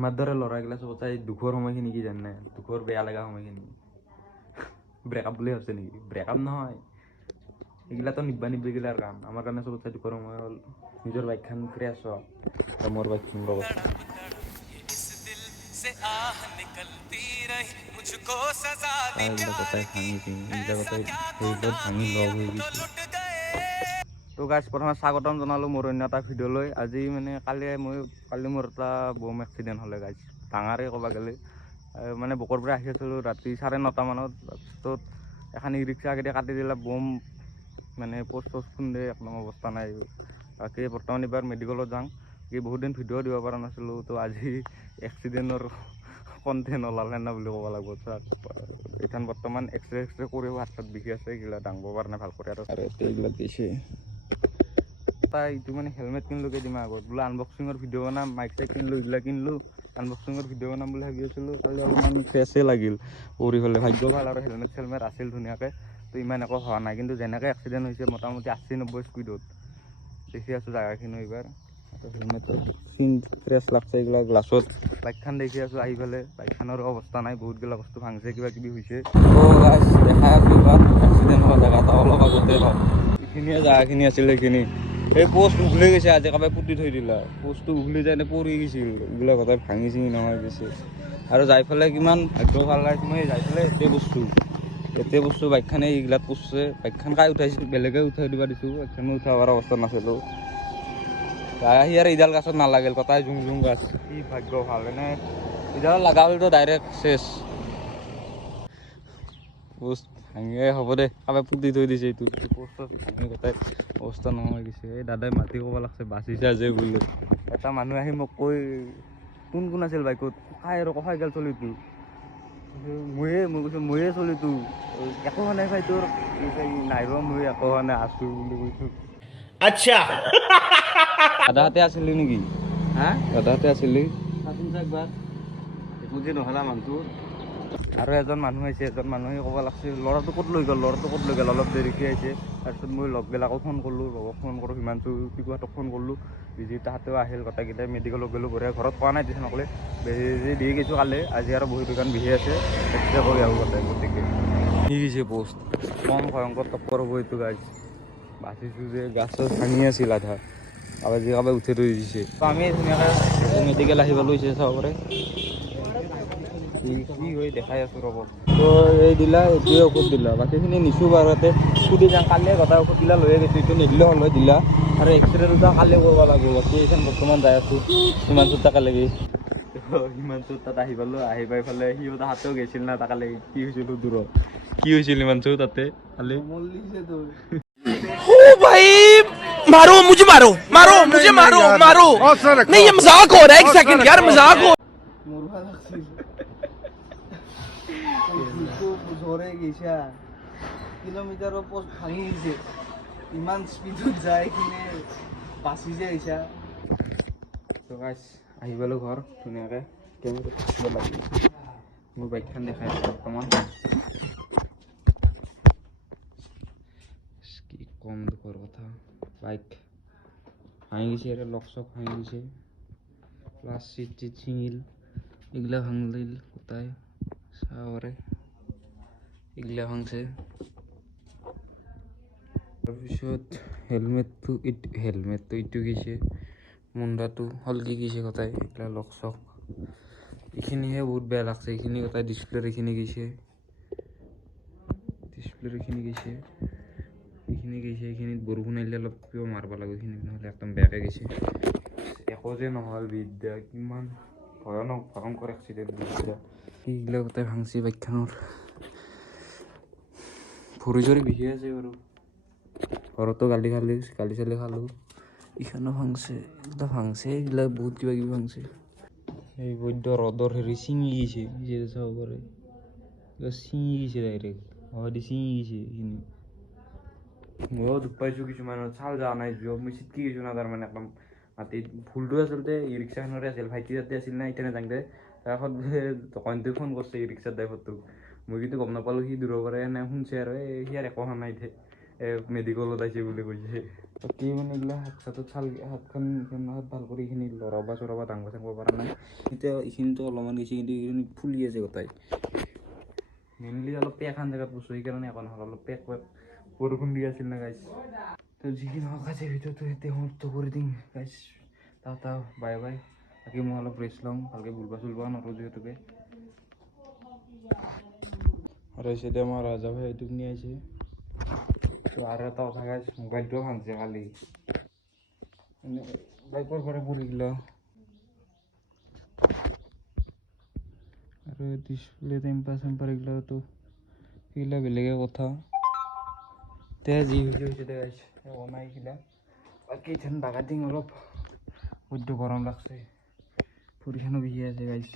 আমাৰ দৰে ল'ৰাগিলা চবতে দুখৰ সময়খিনি কি জানে দুখৰ বেয়া লগা সময়খিনি ব্ৰেকআপ বুলি ভাবছে নেকি ব্ৰেকআপ নহয় এইগিলাতো নিব্বা নিব্বিগিলাৰ কাম আমাৰ কাৰণে চবতে দুখৰ সময় হ'ল নিজৰ বাইকখন ক্ৰেছ হওক মোৰ বাইকখন লগত কথাই ভাঙি চিঙি এইগিলা কথাই সেইবোৰত ভাঙি লগ হৈ গৈছে তো গাইজ প্ৰথমে স্বাগতম জনালোঁ মোৰ অন্য এটা ভিডিঅ'লৈ আজি মানে কালি মোৰ এটা বম এক্সিডেণ্ট হ'লে গাইজ ডাঙাৰে ক'ব গ'লে মানে বকৰ পৰা আহি আছিলোঁ ৰাতি 9:30 মানত তাৰপিছত এখন ই ৰিক্সা আগেদি কাটি দিলে বম মানে পোষ্ট খুন্দে একদম অৱস্থা নাই বাকী বৰ্তমান এইবাৰ মেডিকেলত যাওঁ কি বহুত দিন ভিডিঅ' দিব পৰা নাছিলোঁ তো আজি এক্সিডেণ্টৰ কণ্টেণ্ট ওলালে না বুলি ক'ব লাগিব এইখন বৰ্তমান এক্সৰে কৰিও হাত চাত বিষি আছে এইগিলা দাঙব পৰা নাই ভাল কৰি আৰু এইবিলাক দিছে এইটো মানে হেলমেট কিনিলোঁ কেইদিনমান আগত বোলে আনবক্সিঙৰ ভিডিঅ' বনাম মাইক চাইক কিনিলোঁ এইবিলাক কিনিলোঁ আনবক্সিঙৰ ভিডিঅ' বনাম বুলি ভাবি আছিলোঁ কালি অলপমান ফ্ৰেছে লাগিল পৰি হ'লে ভাগ্য ভাল আৰু হেলমেট চেলমেট আছিল ধুনীয়াকৈ তো ইমান একো হোৱা নাই কিন্তু যেনেকৈ এক্সিডেণ্ট হৈছে মোটামুটি 80-90 স্পীডত দেখি আছোঁ জেগাখিনি এইবাৰ আৰু হেলমেটত চিন ক্ৰেছ লাগছে এইগিলা গ্লাছত বাইকখন দেখি আছোঁ আহি পেলাই বাইকখনৰ অৱস্থা নাই বহুতগিলা বস্তু ভাঙিছে কিবা কিবি হৈছে দেখাই আছোঁ এইবাৰ এক্সিডেণ্ট হোৱা জেগা এটা অলপ আগতে এইখিনিয়ে জেগাখিনি আছিল সেইখিনি এই পোষ্ট উঘলি গৈছে আজি কাবাই পুতি থৈ দিলা পোষ্টটো উঘলি যায় পৰি গৈছিল এইবিলাক কথা ভাঙি চিঙি নহয় গৈছে আৰু যাই পেলাই কিমান ভাগ্য ভাল লাগিছে মই যাই পেলাই এতে বস্তু বাইকখানে এইগিলাত পৰছে বাইকখন কাই উঠাইছিল বেলেগে উঠাই দিব দিছোঁ বাইকখনো উঠাবৰ অৱস্থা নাছিলোঁ আহি আৰু ইডাল গাছত নালাগিল কটাই জুং জুং গাছ কি ভাগ্য ভাল এনে ইডাল লগা হ'লেতো ডাইৰেক্ট চেছ পোষ্ট ভাঙিয়ে হ'ব দে কাবাই পুতি থৈ দিছে এইটো পোষ্ট ভাঙি গোটাই অৱস্থা নোহোৱা হৈ গৈছে এই দাদাই মাতি ক'ব লাগছে বাচিছা যে বোলে এটা মানুহ আহি মোক কৈ কোন আছিল বাইকত কাই আৰু ককাই গেল চলিটো মই কৈছোঁ ময়ে চলিটো একো হোৱা নাই ভাই তোৰ নাই ৰ মই একো হোৱা নাই আছোঁ বুলি কৈছোঁ আচ্ছা দাদাহঁতে আছিলি নেকি দাদাহঁতে আছিলি একবাৰ একো যে নহ'লা মানুহটো আৰু এজন মানুহ আহিছে এজন মানুহে ক'ব লাগিছিল ল'ৰাটো ক'ত লৈ গ'ল অলপ দেৰিকৈ আহিছে তাৰপিছত মই লগবিলাকক ফোন কৰিলোঁ লগক ফোন কৰোঁ হিমাংশু পিকুহঁতক ফোন কৰিলোঁ বিজি তাহাঁতেও আহিল গোটেইকেইটাই মেডিকেলত গ'লোঁ বঢ়িয়া ঘৰত পোৱা নাই দিছে নকলে বেজি দি গৈছোঁ কালি আজি আৰু বহি দোকান বিহি আছে এক্সৰে কৰি আহোঁ গোটেই গতিকে কি গৈছে পোষ্ট কম ভয়ংকৰ টক্কৰ হ'ব এইটো গাইজ বাচিছোঁ যে গাছ চাছ ভাঙি আছিল আধা কাবাই উঠাই থৈ দিছে আমি ধুনীয়াকৈ মেডিকেল আহিব লৈছে চবৰে কি হৈ দেখাই আছোঁ ৰ'ব তো এই দিলা এইটোৱে ঔষধ দিলা বাকীখিনি নিছোঁ বাৰু ইয়াতে সুধি যাওঁ কালিয়ে গোটেই ঔষধগিলা লৈয়ে গৈছোঁ এইটো নিদিলেও হ'ল হয় দিলা আৰু এক্সৰে দুটা কালি কৰিব লাগিব বাকী এইখন বৰ্তমান যাই আছোঁ সিমানটো তাকালেগি সিমানটো তাত আহি পালোঁ আহি পাই পেলাই সিও তাহাঁতেও গৈছিল না তাকালেগি কি হৈছিল দূৰত কি হৈছিল সিমানটো তাতে কালি भाई मारो मुझे मारो नहीं ये मजाक हो रहा है 1 सेकंड यार मजाक हो কিলোমিটাৰৰ পোষ্ট ভাঙি গৈছে ইমান স্পীডত যায় কিনে বাচি যে আহিছা আহি পালোঁ ঘৰ ধুনীয়াকৈ কেমেৰা থাকিব লাগিব মোৰ বাইকখন দেখাই আছোঁ বৰ্তমান কি কম দুখৰ কথা বাইক ভাঙি গৈছে আৰু লক চক ভাঙি গৈছে প্লাছ চিট ছিঙিল এইগিলা ভাঙিল গোটাই চাওঁৰে এইগিলা ভাঙছে তাৰপিছত হেলমেটটো ইটো গৈছে মুণ্ডাটো হলকি গৈছে গোটাই এইগিলা লক চক এইখিনিহে বহুত বেয়া লাগছে এইখিনি গোটাই ডিছপ্লেৰ এইখিনি গৈছে এইখিনিত বৰষুণ আহিলে অলপ কিয় মাৰিব লাগিব এইখিনি নহ'লে একদম বেয়াকৈ গৈছে একো যে নহ'ল বিদ্যা কিমান ভয়ংকৰ এক্সিডেণ্ট বিদ্যা এইগিলা গোটাই ভাঙছি বাইকখনৰ ভৰি চৰি বিষি আছে বাৰু ঘৰতো গালি চালি খালোঁ এইখানো ভাঙছে এইগিলা বহুত কিবা কিবি ভাঙছে এই বৈদ্য ৰদৰ হেৰি ছিঙি গৈছে চাব পাৰে কিবা ছিঙি গৈছে ডাইৰেক্ট ছিঙি গৈছে এইখিনি ময়ো দুখ পাইছোঁ কিছুমানৰ চাল যোৱা নাই মই চিটকি গৈছোঁ না তাৰমানে একদম মাটিত ভুলটো আচলতে ই ৰিক্সাখনৰে আছিল ভাইটি তাতে আছিল না ইতেনে যাওঁতে তাৰপিছত দোকানটোৱে ফোন কৰিছে ই ৰিক্সাৰ ড্ৰাইভাৰটোক মই কিন্তু গম নাপালোঁ সি দূৰৰ পৰাই এনে শুনছে আৰু সি আৰু একো হোৱা নাই মেডিকেলত আহিছে বুলি কৈছে কি মানে এইগিলা হাত চাতত চাল হাতখন হাত ভাল কৰি এইখিনি লৰাবা চৰাবা দাংবা চাংবা পৰা নাই এতিয়া এইখিনিতো অলপমান গৈছে কিন্তু এইখিনি ফুলি আছে গোটাই মেইনলি অলপ পেক খান জেগাত বস্তু সেইকাৰণে একো নহ'ল অলপ পেক বৰষুণ দি আছিল না গাইছ তো যিখিনি হওক আছে ভিডিঅ'টো এতিয়া সমাপ্ত কৰি দিম গাইছ টা বাই বাই বাকী মই অলপ ৰেষ্ট ল'ম ভালকৈ বুলবা চুলবা নকৰোঁ যিহেতুকে আৰু এতিয়া আমাৰ ৰাজা ভাই এইটো নি আহিছে তো আৰু এটা কথা গাইছ মোবাইলটোও ভাঙিছে কালি মানে বাইকৰ পৰা পৰি গ'ল আৰু ডিছপ্লে টেম্পাৰ চেম্পাৰ এইগিলাটো সেইগিলা বেলেগে কথা তে যি হৈছে দে গাইছ বনাই এইগিলা বাকী ধান বাগাৰ দিম অলপ বৈদ্য গৰম লাগছে ভৰিখনো বিষি আছে গাইছ